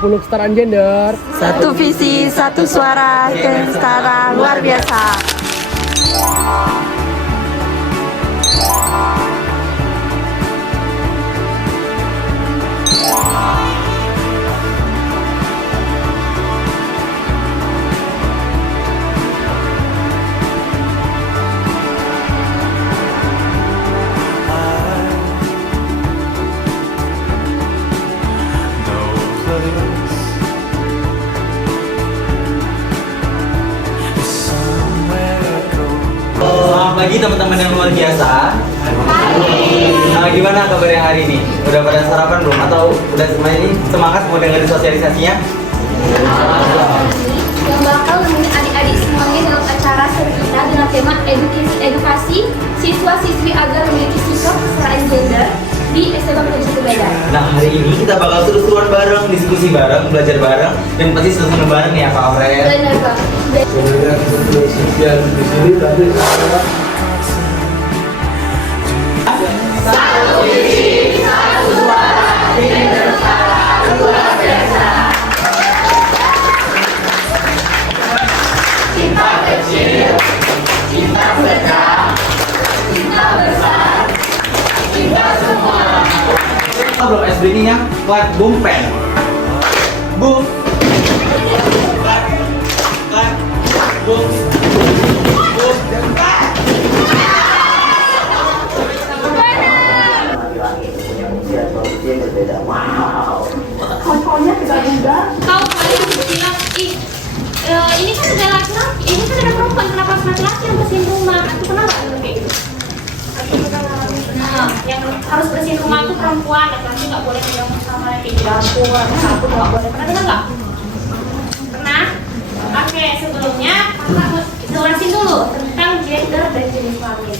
20 kesetaraan gender. Satu visi, satu suara, dan setara luar biasa. Selamat pagi teman-teman yang luar biasa. Gimana kabarnya hari ini? Udah pada sarapan belum? Atau udah semuanya ini semangat mau dengerin sosialisasinya? Yang bakal nemenin adik-adik semuanya dalam acara seri kita dengan tema edukasi siswa-siswi agar memiliki sikap kesetaraan gender di SMA Negeri 1 Medan. Nah, hari ini kita bakal seru-seruan bareng, diskusi bareng, belajar bareng, dan pasti seru-seru bareng nih ya Pak Aurel. Benar banget. Sebenarnya sosial di sini tadi Belum SBD-nya, clap boom pen. Boom. Clap. Clap. Boom. Boom. Kau kalian bilang, ini kan ada laki-laki, ini kan ada perempuan, kenapa laki-laki yang bersihin rumah? Aku pernah nggak dengar kayak gitu? Nah, yang harus bersihin rumah itu perempuan, laki-laki nggak boleh pegang sama kayak di dapur, atau sapu nggak boleh. Pernah dengar nggak? Pernah? Oke, sebelumnya kakak jelasin dulu tentang gender dan jenis kelamin.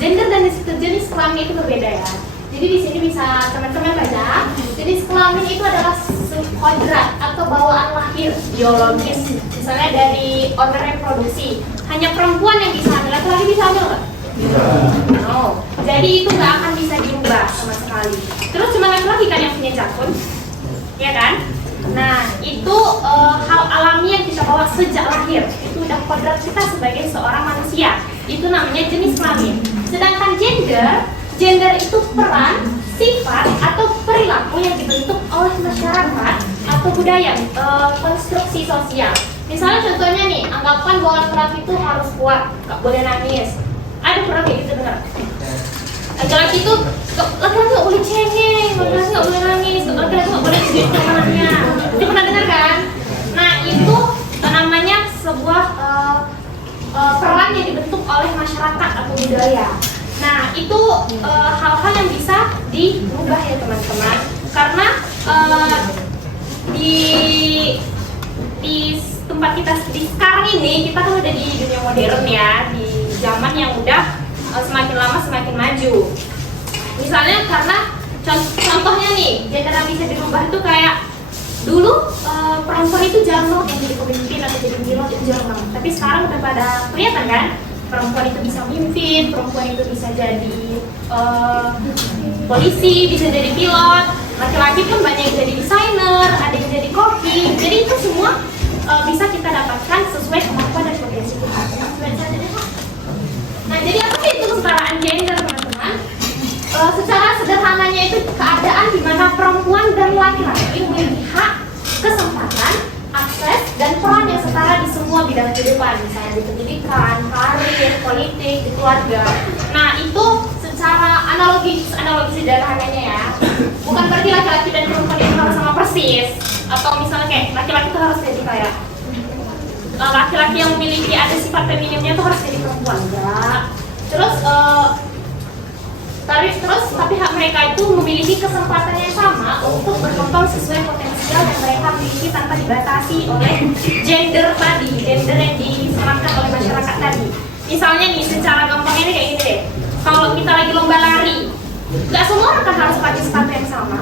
Gender dan jenis kelamin itu berbeda ya. Jadi di sini bisa teman-teman baca, jenis kelamin itu adalah kodrat atau bawaan lahir biologis. Misalnya dari organ reproduksi, hanya perempuan yang bisa hamil, laki-laki bisa hamil nggak? No. Jadi itu nggak akan bisa diubah sama sekali. Terus cuma laki-laki kan yang punya jakun, ya kan? Nah itu hal alami yang kita bawa sejak lahir. Itu udah kodrat kita sebagai seorang manusia. Itu namanya jenis kelamin. Sedangkan gender itu peran, sifat atau perilaku yang dibentuk oleh masyarakat atau budaya, konstruksi sosial. Misalnya contohnya nih, anggapan bahwa laki-laki itu harus kuat, gak boleh nangis. Ada pernah kayak gitu dengar? Laki-laki itu laki-laki nggak boleh cengeng, laki-laki nggak boleh nangis, laki-laki nggak boleh jadi temannya. Itu pernah dengar kan? Nah itu namanya sebuah peran yang dibentuk oleh masyarakat atau budaya. Nah itu hal-hal yang bisa diubah ya teman-teman, karena di tempat kita di sekarang ini kita kan udah di dunia modern ya, di zaman yang udah semakin lama semakin maju. Misalnya karena contohnya nih, gender yang bisa dirubah itu kayak dulu perempuan itu jarang banget yang jadi pemimpin atau jadi pilot, itu jarang banget. Tapi sekarang udah pada kelihatan kan, perempuan itu bisa memimpin, perempuan itu bisa jadi polisi, bisa jadi pilot, laki-laki pun banyak yang jadi desainer, ada yang jadi koki. Jadi itu semua bisa kita dapatkan sesuai kemampuan dan potensi kita. Nah, jadi apa sih itu kesetaraan gender, teman-teman? Secara sederhananya itu keadaan di mana perempuan dan laki-laki memiliki hak, kesempatan, akses, dan peran yang setara di semua bidang kehidupan, misalnya di pendidikan, karir, politik, di keluarga. Nah, itu secara analogi sederhananya ya. Bukan berarti laki-laki dan perempuan itu harus sama persis, atau misalnya kayak laki-laki itu harus jadi kayak laki-laki yang memiliki ada sifat femininnya itu harus jadi perempuan, enggak. Tapi hak mereka itu memiliki kesempatan yang sama untuk berkembang sesuai potensial yang mereka miliki tanpa dibatasi oleh gender yang diserahkan oleh masyarakat tadi. Misalnya nih, secara gampangnya kayak gini deh. Kalau kita lagi lomba lari, nggak semua orang kan harus pakai sepatu yang sama.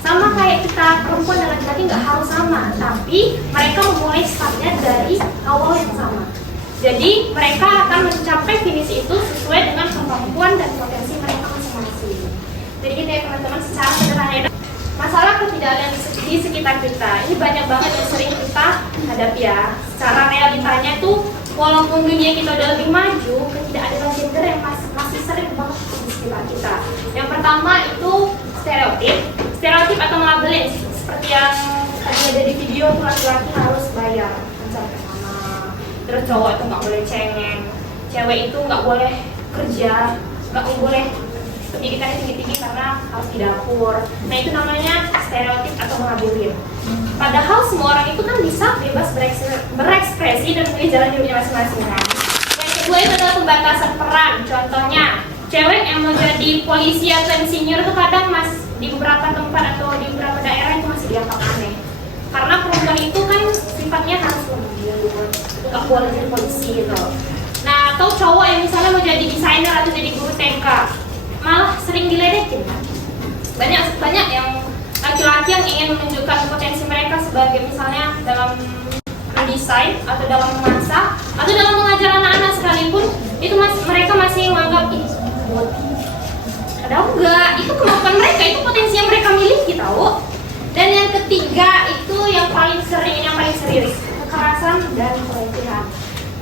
Sama kayak kita perempuan dan laki-laki nggak harus sama, tapi mereka memulai startnya dari awal yang sama. Jadi mereka akan mencapai finish itu sesuai dengan kemampuan dan potensi mereka masing-masing. Jadi gitu ya teman-teman, secara sederhana. masalah ketidakadilan di sekitar kita. Ini banyak banget yang sering kita hadapi ya. Secara realitanya tuh, walaupun dunia kita udah lebih maju, ketidakadilan gender yang masih sering banget di sekitar kita. Yang pertama itu stereotip atau melabelin, seperti yang tadi ada di video, laki-laki harus bayar sampai sama, terus cowok itu nggak boleh cengeng, cewek itu nggak boleh kerja, nggak boleh pendidikannya tinggi-tinggi karena harus di dapur. Nah itu namanya stereotip atau melabelin. Padahal semua orang itu kan bisa bebas berekspresi dan memilih jalan hidupnya masing-masing kan. Yang kedua itu adalah pembatasan peran. Contohnya, cewek yang mau jadi polisi atau insinyur itu kadang di beberapa tempat atau di beberapa daerah itu masih dianggap aneh. Karena perempuan itu kan sifatnya harus lembut, nggak boleh jadi polisi gitu. Nah, atau cowok yang misalnya mau jadi desainer atau jadi guru TK, malah sering diledekin kan. Banyak yang laki-laki yang ingin menunjukkan potensi mereka sebagai misalnya dalam mendesain atau dalam memasak atau dalam mengajar anak-anak sekalipun, itu mereka masih menganggap padahal enggak, itu kemampuan mereka, itu potensi yang mereka miliki tahu. Dan yang ketiga itu yang paling serius, kekerasan dan pelecehan.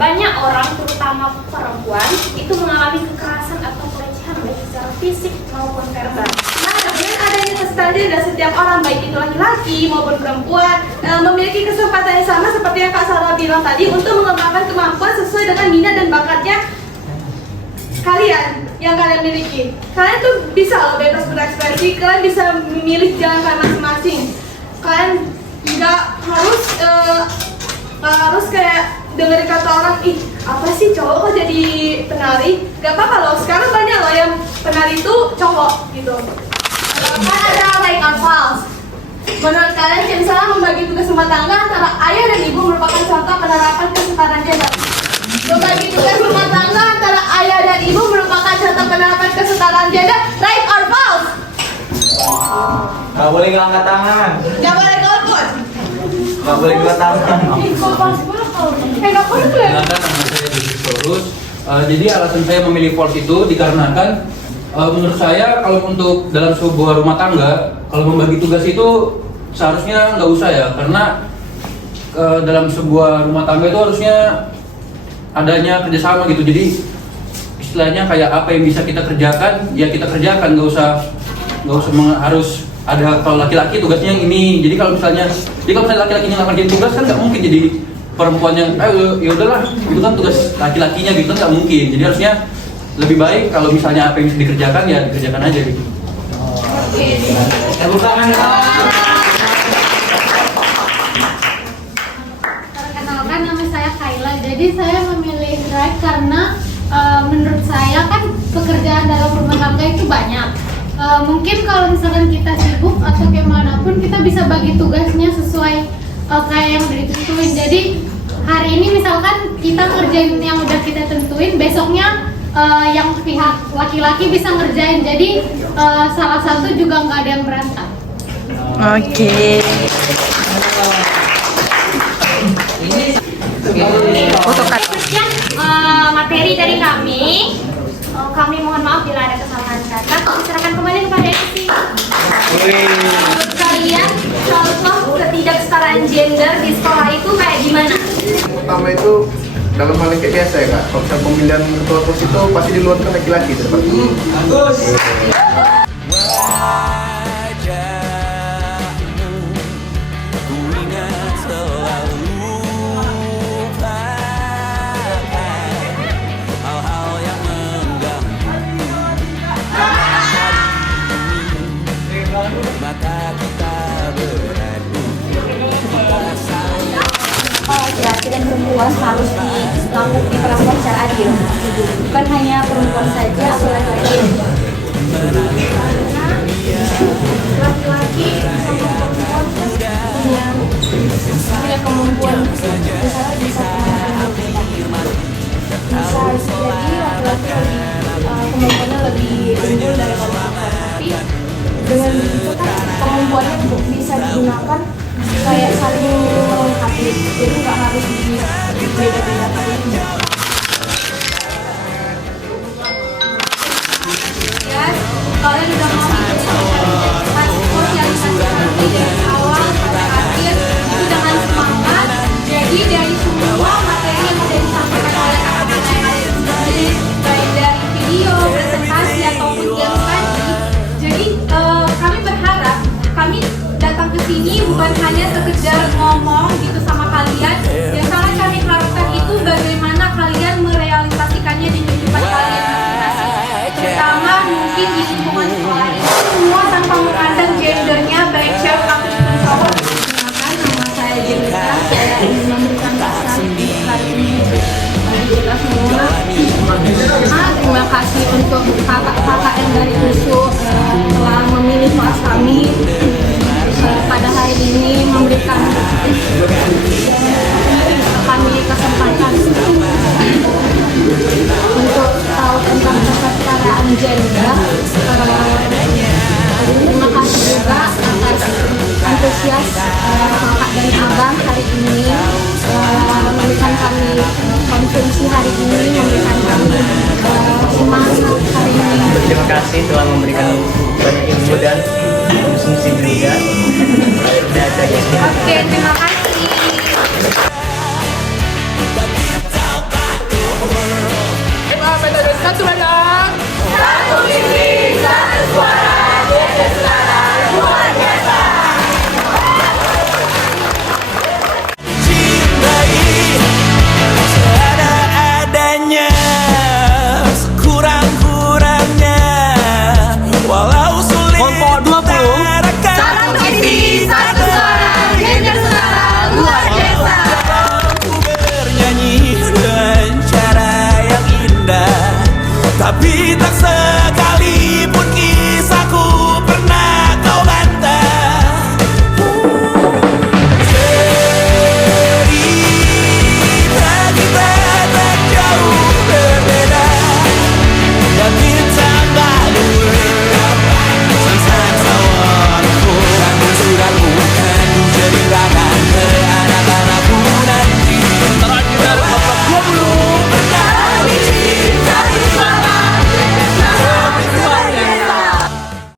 Banyak orang, terutama perempuan, itu mengalami kekerasan atau pelecehan baik secara fisik maupun verbal. Nah, dengan adanya kesetaraan gender, setiap orang baik itu laki-laki maupun perempuan memiliki kesempatan yang sama seperti yang Kak Sarah bilang tadi untuk mengembangkan kemampuan sesuai dengan minat dan bakatnya kalian yang kalian miliki. Kalian tuh bisa loh bebas berekspresi, kalian bisa memilih jalan kalian masing-masing. Kalian nggak harus kayak dengerin kata orang, ih apa sih cowok kok jadi penari? Gak apa-apa loh, sekarang banyak loh yang penari itu cowok gitu. Kan ada right or false. Menurut kalian, misalnya membagi tugas rumah tangga antara ayah dan ibu merupakan contoh penerapan kesetaraan gender. Membagi tugas rumah tangga antara ayah dan ibu merupakan contoh penerapan kesetaraan gender, right or false? Nggak boleh ngangkat tangan. Gak boleh golput. Nggak boleh ngangkat tangan. Silakan, nama saya Terus. Jadi alasan saya memilih false itu dikarenakan menurut saya kalau untuk dalam sebuah rumah tangga, kalau membagi tugas itu seharusnya nggak usah ya, karena dalam sebuah rumah tangga itu harusnya adanya kerjasama gitu. Jadi istilahnya kayak apa yang bisa kita kerjakan ya kita kerjakan, nggak usah harus ada. Kalau laki-laki tugasnya yang ini, jadi kalau misalnya laki-lakinya nggak kerjain tugas kan nggak mungkin jadi perempuannya ya udahlah itu kan tugas laki-lakinya gitu, nggak mungkin. Jadi harusnya lebih baik kalau misalnya apa yang bisa dikerjakan ya dikerjakan aja gitu. Tepuk tangan ya. Perkenalkan, nama saya Kayla. Jadi saya memilih right karena menurut saya kan pekerjaan dalam rumah tangga itu banyak. Mungkin kalau misalkan kita sibuk atau kemanapun kita bisa bagi tugasnya sesuai kayak yang udah ditentuin. Jadi hari ini misalkan kita kerjain yang udah kita tentuin, besoknya yang pihak laki-laki bisa ngerjain. Jadi salah satu juga nggak ada yang berantem. Oke. Sekian materi dari kami. Kami mohon maaf bila ada kesalahan kata. Silakan kembali kepada MC. Menurut kalian, contoh ketidaksetaraan gender di sekolah itu kayak gimana? Pertama itu dalam hal yang kayak biasa ya Kak, kalau misalnya pemilihan ketua OSIS itu pasti di luar kan laki-laki seperti itu. Bagus. Laki-laki dan perempuan harus diperlakukan secara adil, bukan hanya perempuan saja atau laki-laki. Laki-laki sama perempuan punya kemampuan misalnya bisa jadi laki-laki kemampuannya lebih unggul dari perempuan, tapi dengan itu kan kemampuannya bisa digunakan kayak saling melengkapi, jadi nggak harus beda-bedakan. Guys, kalian udah mau ikut sosialisasi hanya sekedar ngomong gitu sama kalian. Yang sangat kami harapkan itu bagaimana kalian merealisasikannya di kehidupan kalian masing-masing. Terutama mungkin di lingkungan sekolah ini semua tanpa memandang gendernya, baik cewek ataupun cowok. Perkenalkan, nama saya Jenita. Saya ingin memberikan pesan hari ini bagi kita semua. Terima kasih untuk kakak-kakak yang dari USU telah memilih kelas kami pada hari ini, memberikan kami kesempatan untuk tahu tentang kesetaraan gender. Terima kasih juga atas antusias kakak dan abang hari ini, memberikan kami konsumsi hari ini, memberikan kami semangat hari ini. Terima kasih telah memberikan banyak ilmu dan